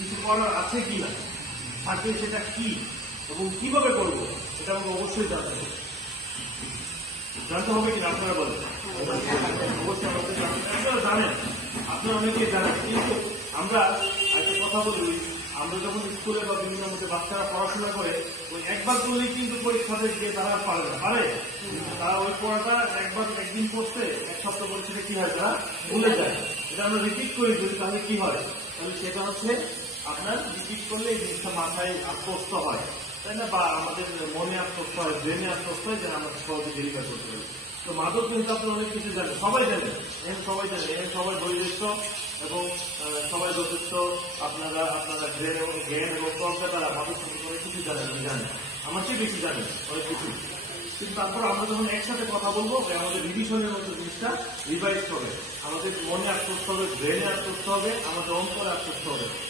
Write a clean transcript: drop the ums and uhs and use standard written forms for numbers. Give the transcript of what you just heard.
কিছু করার আছে কি না, থাকলে সেটা কি এবং কিভাবে করবো সেটা আমাকে অবশ্যই জানতে হবে। জানতে হবে কিনা আপনারা বলেন? অবশ্যই আমাদের আপনারা জানেন, আপনারা অনেকেই জানেন, কিন্তু আমরা একটা কথা বলি, আমরা যখন স্কুলে বা বিভিন্ন মধ্যে বাচ্চারা পড়াশোনা করে ওই একবার করলেই কিন্তু পরীক্ষাতে গিয়ে তারা পারে না, পারে তারা ওই পড়াটা একদিন পড়তে এক সপ্তাহ পরে সেটা কি হয়, তারা ভুলে যায়। এটা আমরা রিপিট করি যদি, তাহলে কি হয়, তাহলে সেটা হচ্ছে আপনার রিপিট করলে এই জিনিসটা মাথায় আত্মস্থ হয়, তাই না, বা আমাদের মনে আত্মস্থ হয়, ব্রেনে আত্মস্থ হয়, যেন আমরা সহজে ডেলিভার করতে পারি। তো মাদক কিন্তু আপনার অনেক কিছু জানেন, সবাই জানেন, এখানে সবাই জানেন, এখানে সবাই বয়োজ্যেষ্ঠ এবং সবাই যথেষ্ট আপনারা জ্ঞান এবং তর্কে তারা মাদক সম্পর্কে অনেক কিছু জানেন, আমি জানি, আমার চেয়ে বেশি জানেন অনেক কিছু। কিন্তু তারপর আমরা যখন একসাথে কথা বলবো, আমাদের রিভিশনের মতো জিনিসটা রিভাইজ হবে, আমাদের মনে আত্মস্থ হবে, ব্রেনে আত্মস্থ হবে, আমাদের অন্তরে আত্মস্থ হবে।